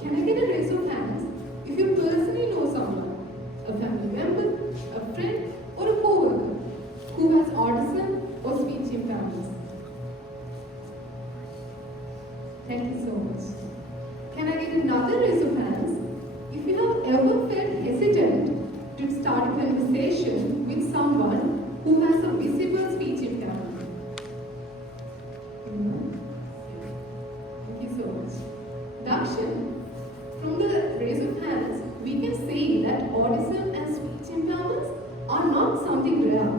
Can I get a raise of hands if you personally know someone, a family member, a friend, or a co-worker who has autism or speech impairments? Thank you so much. Can I get another raise of hands if you have ever felt hesitant to start a conversation with someone who has a visible speech impairment? Thank you so much. Dakshan, from the raise of hands, we can see that autism and speech impairments are not something rare,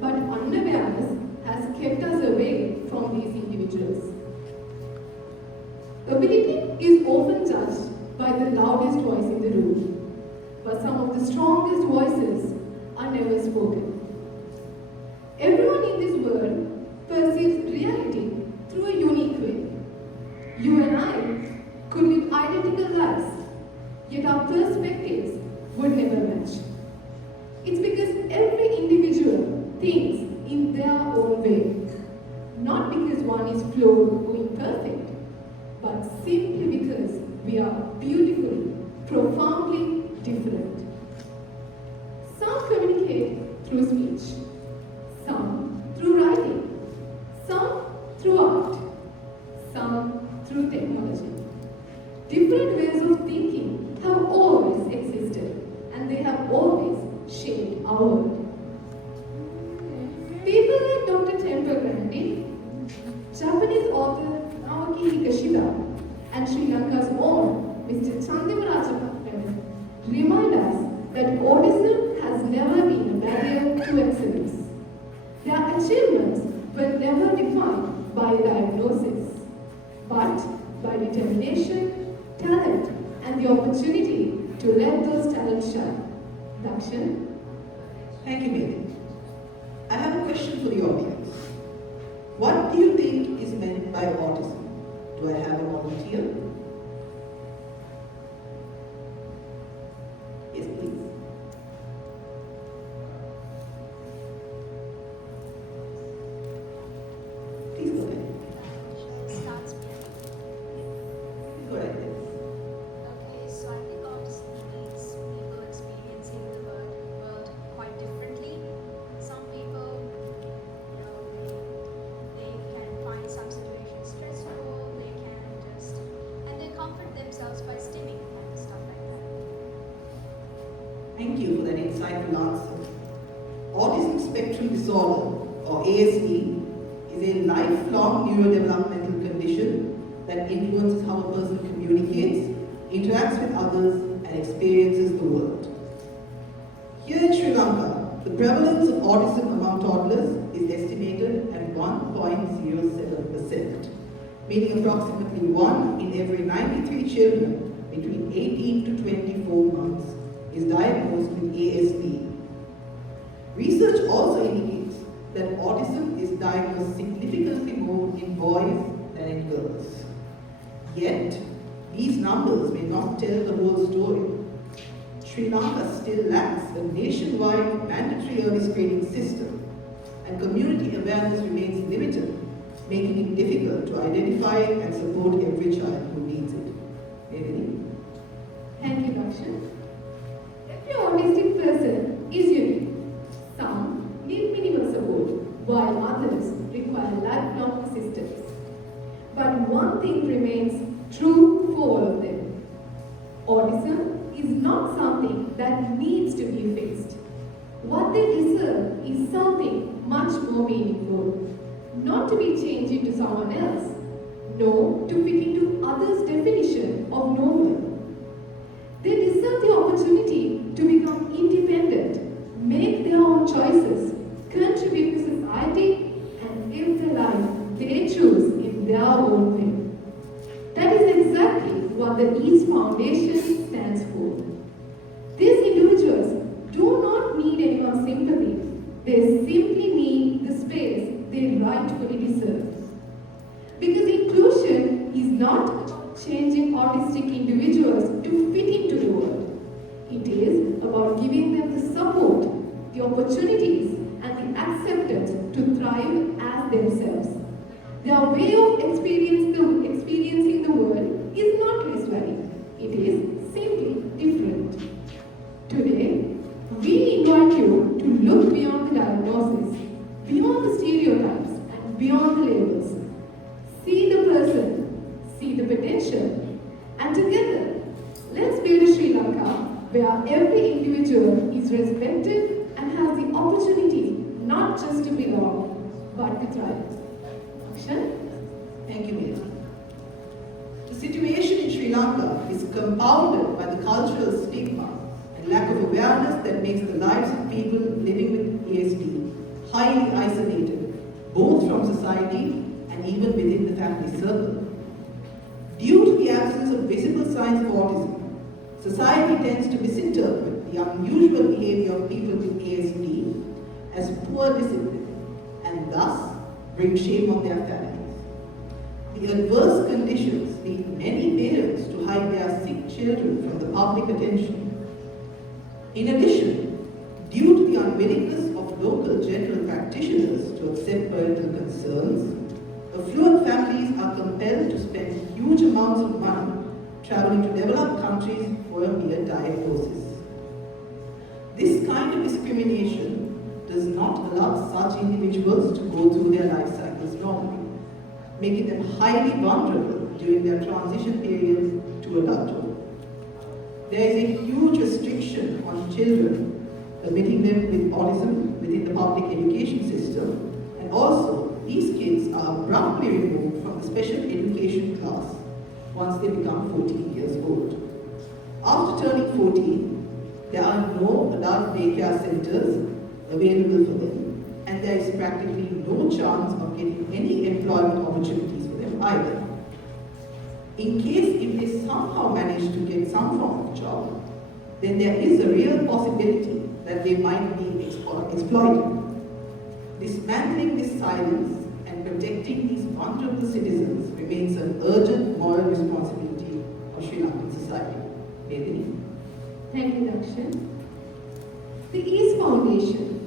but unawareness has kept us away from these individuals. Ability is often judged by the loudest voice in the room, but some of the strongest voices are never spoken. Everyone in this world perceives reality through a unique way. You and I could live identical lives, yet our perspectives would never match. It's because every individual thinks in their own way, not because one is flawed or imperfect, but simply because we are beautifully, profoundly different. Some communicate through speech, some through writing, some through art, some through technology. Different ways of thinking have always existed, and they have always shaped our world. People like Dr. Temple Grandi, Japanese author Naoki Higashida, and Sri Lanka's own Mr. Chandimaraja remind us that autism has never been a barrier to excellence. Their achievements were never defined by a diagnosis, but by determination, talent, and the opportunity to let those talents shine. Dakshan? Thank you, Mary. I have a question for the audience. What do you think is meant by autism? Do I have a volunteer? Yes, please. Please go ahead. Starts me. Go ahead. Okay, so I think autism means people experiencing the world quite differently. Some people, they can find some situations stressful, and they comfort themselves by stimming and stuff like that. Thank you for that insightful answer. Autism spectrum disorder, or ASD, is a lifelong neurodevelopmental condition that influences how a person communicates, interacts with others, and experiences the world. Here in Sri Lanka, the prevalence of autism among toddlers is estimated at 1.07%, meaning approximately 1 in every 93 children between 18 to 24 months is diagnosed with ASD. Research also indicates that autism is diagnosed significantly more in boys than in girls. Yet, these numbers may not tell the whole story. Sri Lanka still lacks a nationwide mandatory early screening system, and community awareness remains limited, making it difficult to identify and support every child who needs it. Emily? Thank you, Dakshan. Every autistic person is unique. Some need minimal support, while others require lifelong assistance. But one thing remains true for all of them. Autism is not something that needs to be fixed. What they deserve is something much more meaningful. Not to be changed into someone else, no to fit into others' definition of normal. They deserve the opportunity to become independent, make their own choices, contribute to society, and live the life they choose in their own way. That is exactly what the EASE Foundation stands for. These individuals do not need anyone's sympathy. They simply need the space they rightfully deserve. Because inclusion is not changing autistic individuals to fit into the world. It is about giving them the support, the opportunities, and the acceptance to thrive as themselves. Their way of experiencing the world is not less valid. It is simply different. Today, we invite you to look beyond the diagnosis, beyond the stereotypes, and beyond the labels. See the person, see the potential, and together, let's build a Sri Lanka where every individual is respected and has the opportunity not just to belong, but to thrive. Akshan? Thank you, Mary. The situation in Sri Lanka is compounded by the cultural stigma and lack of awareness that makes the lives of people living with ASD highly isolated, both from society and even within the family circle. Due to the absence of visible signs of autism, society tends to misinterpret the unusual behavior of people with ASD as poor discipline and thus bring shame on their families. The adverse conditions lead many parents to hide their sick children from the public attention. In addition, due to the unwillingness of local general practitioners to accept parental concerns, affluent families are compelled to spend huge amounts of money traveling to developed countries for a mere diagnosis. This kind of discrimination does not allow such individuals to go through their life cycles normally, making them highly vulnerable during their transition period to adulthood. There is a huge restriction on children, admitting them with autism within the public education system, and also these kids are abruptly removed from the special education class once they become 14 years old. After turning 14, there are no adult daycare centers available for them, and there is practically no chance of getting any employment opportunities for them either. In case if they somehow manage to get some form of job, then there is a real possibility that they might be exploited. Dismantling this silence and protecting these vulnerable citizens remains an urgent moral responsibility of Sri Lankan society. Vedini. Thank you, Dakshan. The EASE Foundation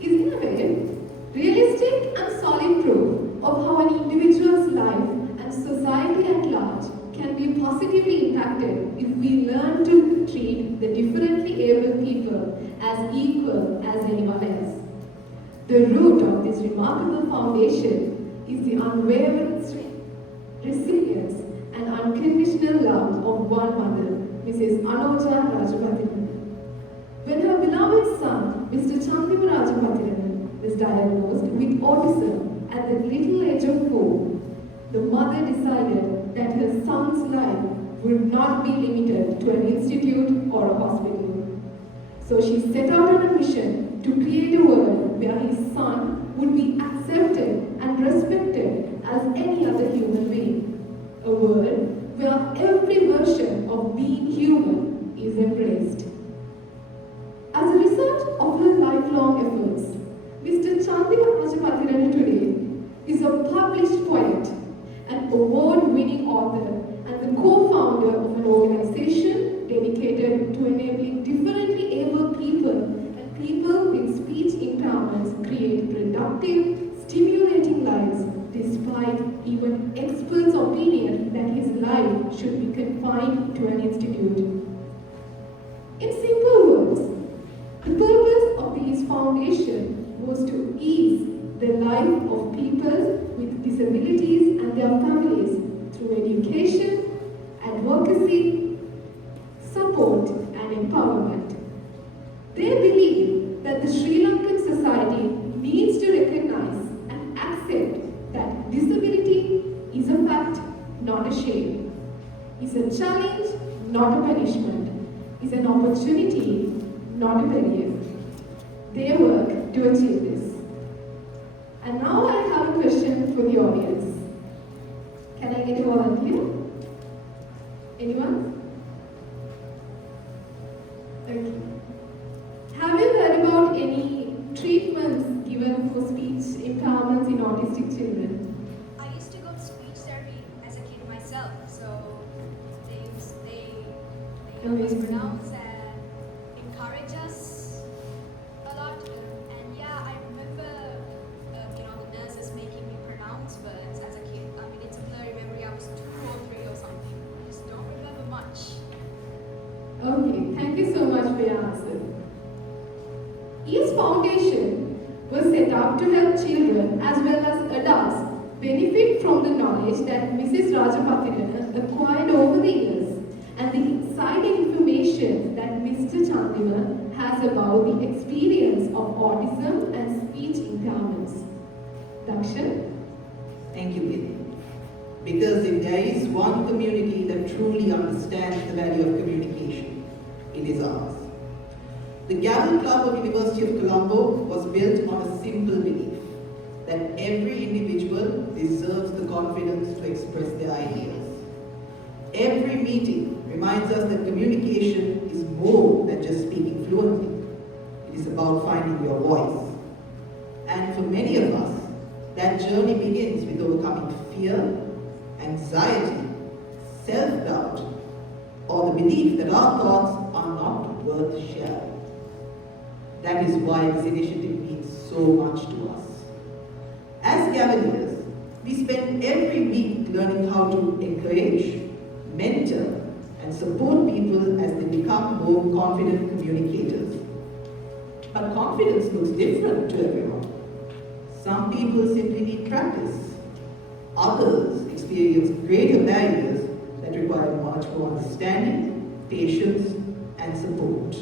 is in a way realistic and solid proof of how an individual's life and society at large can be positively impacted if we learn to treat the differently abled people as equal as anyone else. The root of this remarkable foundation is the unwavering strength, resilience, and unconditional love of one mother, Mrs. Anoja Rajapathiran. When her beloved son, Mr. Chandiva Rajapathiran, was diagnosed with autism at the little age of 4, the mother decided that her son's life would not be limited to an institute or a hospital. So she set out on a mission to create a world where his son would be accepted and respected as any other human being. A world where every version of being human is embraced. As a result of her lifelong efforts, Mr. Chandiva Rajapathiran today is a published poet, an award-winning author, and the co-founder of an organization dedicated to enabling differently abled people and people with speech impairments create productive, stimulating lives despite even experts' opinion that his life should be confined to an institute. In simple words, the purpose of the EASE Foundation was to ease the life of people with disabilities and their families through education, advocacy, support, and empowerment. They believe that the Sri Lankan society needs to recognize and accept that disability is a fact, not a shame, is a challenge, not a punishment, is an opportunity, not a barrier. They work to achieve this. And now I have a question for the audience. Can I get a volunteer? Anyone? Okay. Have you heard about any treatments given for speech impairments in autistic children? I used to go to speech therapy as a kid myself, so they always pronounce and encourage us a lot. And yeah, I remember the nurses making me pronounce words as a kid. I mean, it's a blurry memory. I was 2 or 3 or something. I just don't remember much. Foundation was set up to help children as well as adults benefit from the knowledge that Mrs. Rajapatirana acquired over the years and the inside information that Mr. Chandima has about the experience of autism and speech impairments. Dakshan? Thank you, Giri. Because if there is one community that truly understands the value of communication, it is ours. The Gavel Club of University of Colombo was built on a simple belief that every individual deserves the confidence to express their ideas. Every meeting reminds us that communication is more than just speaking fluently. It is about finding your voice. And for many of us, that journey begins with overcoming fear, anxiety, self-doubt, or the belief that our thoughts are not worth sharing. That is why this initiative means so much to us. As Cavaliers, we spend every week learning how to encourage, mentor, and support people as they become more confident communicators. But confidence looks different to everyone. Some people simply need practice. Others experience greater barriers that require much more understanding, patience, and support.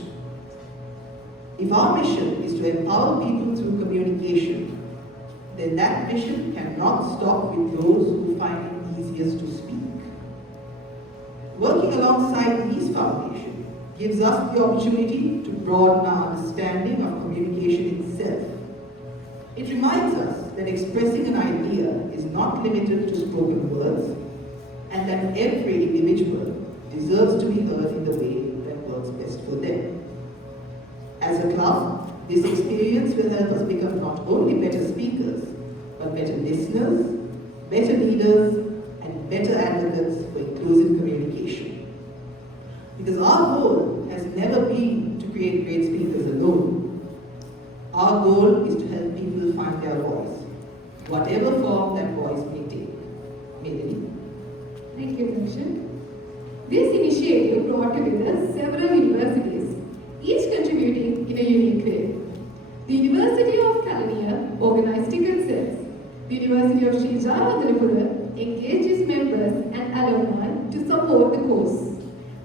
If our mission is to empower people through communication, then that mission cannot stop with those who find it easiest to speak. Working alongside these foundations gives us the opportunity to broaden our understanding of communication itself. It reminds us that expressing an idea is not limited to spoken words, and that every individual deserves to be heard in the way that works best for them. As a club, this experience will help us become not only better speakers, but better listeners, better leaders, and better advocates for inclusive communication. Because our goal has never been to create great speakers alone. Our goal is to help people find their voice, whatever form that voice may take. Melanie? Thank you, Dakshan. This initiative brought together several universities, each contributing in a unique way. The University of California organized ticket sales. The University of Sri Jayawardenepura engaged its members and alumni to support the cause.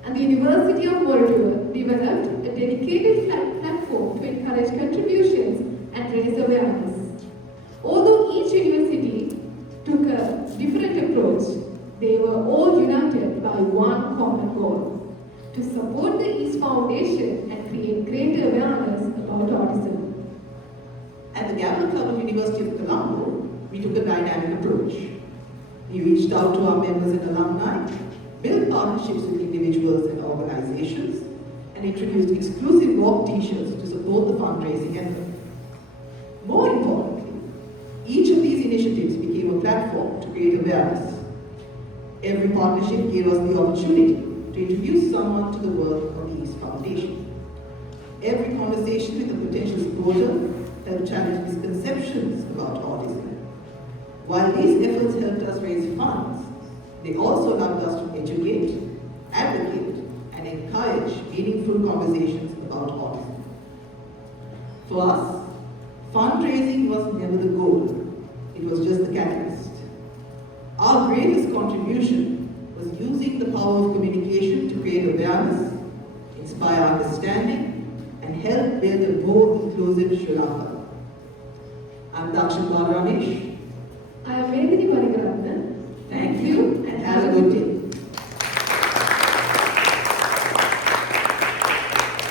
And the University of Moratuwa developed a dedicated platform to encourage contributions and raise awareness. Although each university took a different approach, they were all united by one common goal: to support the East Foundation and create greater awareness about autism. At the Gavel Club of University of Colombo, we took a dynamic approach. We reached out to our members and alumni, built partnerships with individuals and organizations, and introduced exclusive walk t-shirts to support the fundraising effort. More importantly, each of these initiatives became a platform to create awareness. Every partnership gave us the opportunity to introduce someone to the work of the East Foundation. Every conversation with a potential supporter helped challenge misconceptions about autism. While these efforts helped us raise funds, they also allowed us to educate, advocate, and encourage meaningful conversations about autism. For us, fundraising was never the goal, it was just the catalyst. Our greatest contribution was using the power of communication to create awareness, inspire understanding, and help build a more inclusive Sri Lanka. I'm Dakshan Balramesh. I am Vedini Parigaratna. Thank you and have a